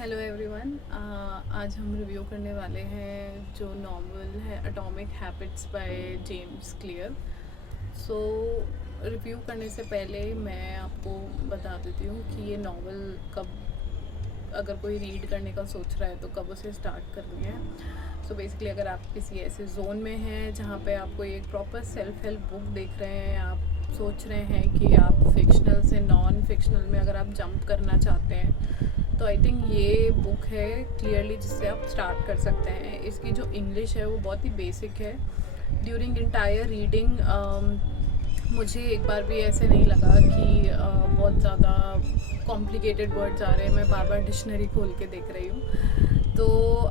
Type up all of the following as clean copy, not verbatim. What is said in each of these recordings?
Hello everyone. आज हम review करने वाले हैं जो नॉवल है atomic habits by James clear. So review करने से पहले मैं आपको बता देती हूँ कि ये नॉवल कब, अगर कोई रीड करने का सोच रहा है तो कब उसे स्टार्ट करनी है। सो बेसिकली अगर आप किसी ऐसे जोन में हैं जहाँ पे आपको एक प्रॉपर सेल्फ हेल्प बुक देख रहे हैं, आप सोच रहे हैं कि आप फिक्शनल से नॉन फिक्शनल में अगर आप जंप करना चाहते हैं, तो आई थिंक ये बुक है क्लियरली जिससे आप स्टार्ट कर सकते हैं। इसकी जो इंग्लिश है वो बहुत ही बेसिक है। ड्यूरिंग इंटायर रीडिंग मुझे एक बार भी ऐसे नहीं लगा कि बहुत ज़्यादा कॉम्प्लिकेटेड वर्ड्स आ रहे हैं, मैं बार बार डिक्शनरी खोल के देख रही हूँ। तो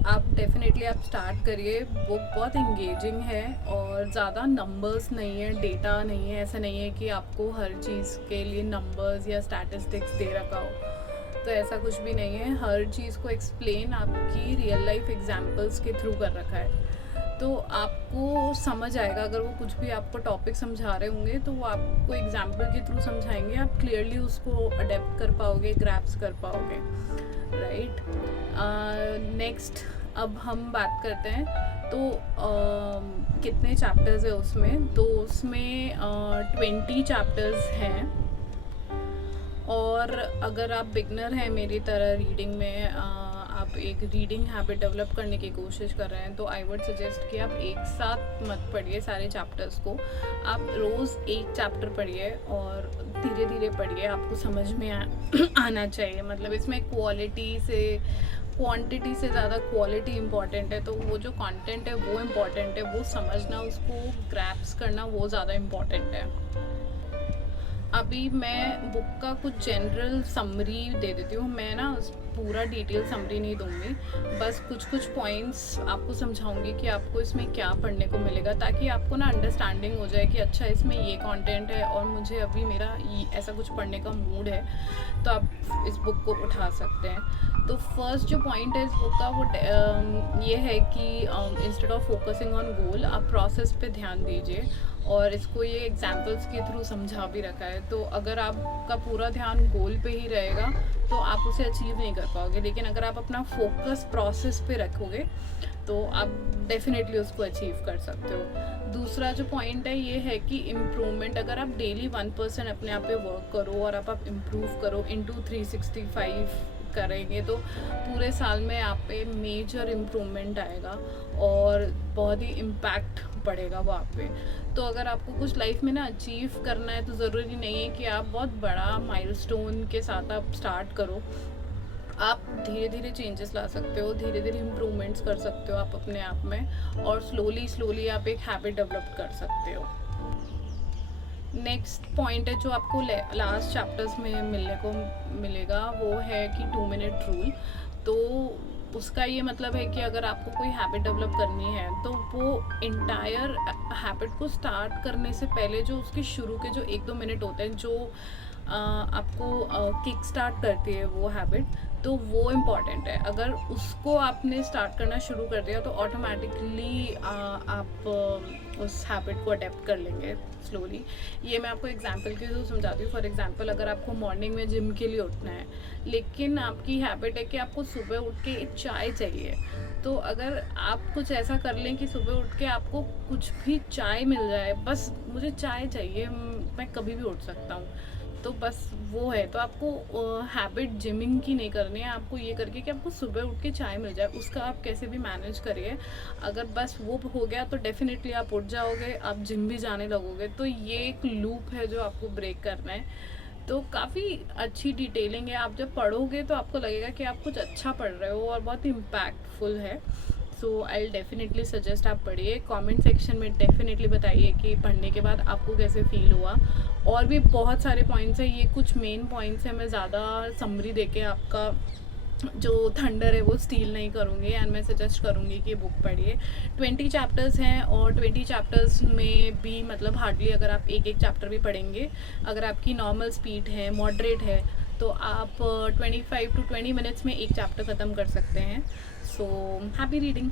आप डेफिनेटली आप स्टार्ट करिए। बुक बहुत इंगेजिंग है और ज़्यादा नंबर्स नहीं है, डेटा नहीं है। ऐसा नहीं है कि आपको हर चीज़ के लिए नंबर्स या स्टैटिस्टिक्स दे रखा हो, तो ऐसा कुछ भी नहीं है। हर चीज़ को एक्सप्लेन आपकी रियल लाइफ एग्जांपल्स के थ्रू कर रखा है, तो आपको समझ आएगा। अगर वो कुछ भी आपको टॉपिक समझा रहे होंगे तो वो आपको एग्जांपल के थ्रू समझाएंगे, आप क्लियरली उसको अडेप्ट कर पाओगे, ग्रैप्स कर पाओगे, राइट। नेक्स्ट अब हम बात करते हैं तो कितने चैप्टर्स है उसमें। तो उसमें 20 चैप्टर्स हैं, और अगर आप बिगनर हैं मेरी तरह रीडिंग में, आप एक रीडिंग हैबिट डेवलप करने की कोशिश कर रहे हैं, तो आई वुड सजेस्ट कि आप एक साथ मत पढ़िए सारे चैप्टर्स को। आप रोज़ एक चैप्टर पढ़िए और धीरे धीरे पढ़िए, आपको समझ में आना चाहिए। मतलब इसमें क्वांटिटी से ज़्यादा क्वालिटी इम्पॉर्टेंट है। तो वो जो कंटेंट है वो इम्पॉर्टेंट है, वो समझना, उसको ग्रैप्स करना वो ज़्यादा इम्पॉर्टेंट है। अभी मैं बुक का कुछ जनरल समरी दे देती हूँ। मैं ना पूरा डिटेल समरी नहीं दूँगी, बस कुछ पॉइंट्स आपको समझाऊंगी कि आपको इसमें क्या पढ़ने को मिलेगा, ताकि आपको ना अंडरस्टैंडिंग हो जाए कि अच्छा इसमें ये कंटेंट है और मुझे अभी मेरा ऐसा कुछ पढ़ने का मूड है, तो आप इस बुक को उठा सकते हैं। तो फर्स्ट जो पॉइंट है इस बुक का वो ये है कि instead of focusing on goal, आप प्रोसेस पे ध्यान दीजिए। और इसको ये एग्जाम्पल्स के थ्रू समझा भी रखा है। तो अगर आपका पूरा ध्यान गोल पे ही रहेगा तो आप उसे अचीव नहीं कर पाओगे, लेकिन अगर आप अपना फोकस प्रोसेस पे रखोगे तो आप डेफिनेटली उसको अचीव कर सकते हो। दूसरा जो पॉइंट है ये है कि इम्प्रूवमेंट, अगर आप डेली 1% अपने आप पे वर्क करो और आप इम्प्रूव करो इनटू 365 करेंगे, तो पूरे साल में आप पे मेजर इम्प्रूवमेंट आएगा और बहुत ही इम्पैक्ट पड़ेगा वो आप पे। तो अगर आपको कुछ लाइफ में ना अचीव करना है, तो ज़रूरी नहीं है कि आप बहुत बड़ा माइलस्टोन के साथ आप स्टार्ट करो। आप धीरे धीरे चेंजेस ला सकते हो, धीरे धीरे इम्प्रूवमेंट्स कर सकते हो आप अपने आप में, और स्लोली आप एक हैबिट डेवलप कर सकते हो। नेक्स्ट पॉइंट है जो आपको लास्ट चैप्टर्स में मिलने को मिलेगा, वो है कि 2 मिनट रूल। तो उसका ये मतलब है कि अगर आपको कोई हैबिट डेवलप करनी है, तो वो इंटायर हैबिट को स्टार्ट करने से पहले जो उसके शुरू के जो 1-2 मिनट होते हैं, जो आपको किक स्टार्ट करती है वो हैबिट, तो वो इम्पॉर्टेंट है। अगर उसको आपने स्टार्ट करना शुरू कर दिया तो ऑटोमेटिकली आप उस हैबिट को अडेप्ट कर लेंगे स्लोली। ये मैं आपको एग्जांपल के थ्रू समझाती हूँ। फॉर एग्जांपल, अगर आपको मॉर्निंग में जिम के लिए उठना है, लेकिन आपकी हैबिट है कि आपको सुबह उठ के एक चाय चाहिए, तो अगर आप कुछ ऐसा कर लें कि सुबह उठ के आपको कुछ भी चाय मिल जाए, बस मुझे चाय चाहिए, मैं कभी भी उठ सकता हूँ, तो बस वो है। तो आपको हैबिट जिमिंग की नहीं करनी है, आपको ये करके कि आपको सुबह उठ के चाय मिल जाए, उसका आप कैसे भी मैनेज करिए। अगर बस वो हो गया तो डेफिनेटली आप उठ जाओगे, आप जिम भी जाने लगोगे। तो ये एक लूप है जो आपको ब्रेक करना है। तो काफ़ी अच्छी डिटेलिंग है, आप जब पढ़ोगे तो आपको लगेगा कि आप कुछ अच्छा पढ़ रहे हो और बहुत इम्पैक्टफुल है। सो आई डेफिनेटली सजेस्ट आप पढ़िए। कमेंट सेक्शन में डेफिनेटली बताइए कि पढ़ने के बाद आपको कैसे फील हुआ। और भी बहुत सारे पॉइंट्स हैं, ये कुछ मेन पॉइंट्स हैं, मैं ज़्यादा समरी देके आपका जो थंडर है वो स्टील नहीं करूँगी, एंड मैं सजेस्ट करूँगी कि बुक पढ़िए। 20 चैप्टर्स हैं और 20 चैप्टर्स में भी मतलब हार्डली अगर आप एक चैप्टर भी पढ़ेंगे, अगर आपकी नॉर्मल स्पीड है, मॉडरेट है, तो आप 25 to 20 मिनट्स में एक चैप्टर ख़त्म कर सकते हैं। So happy reading.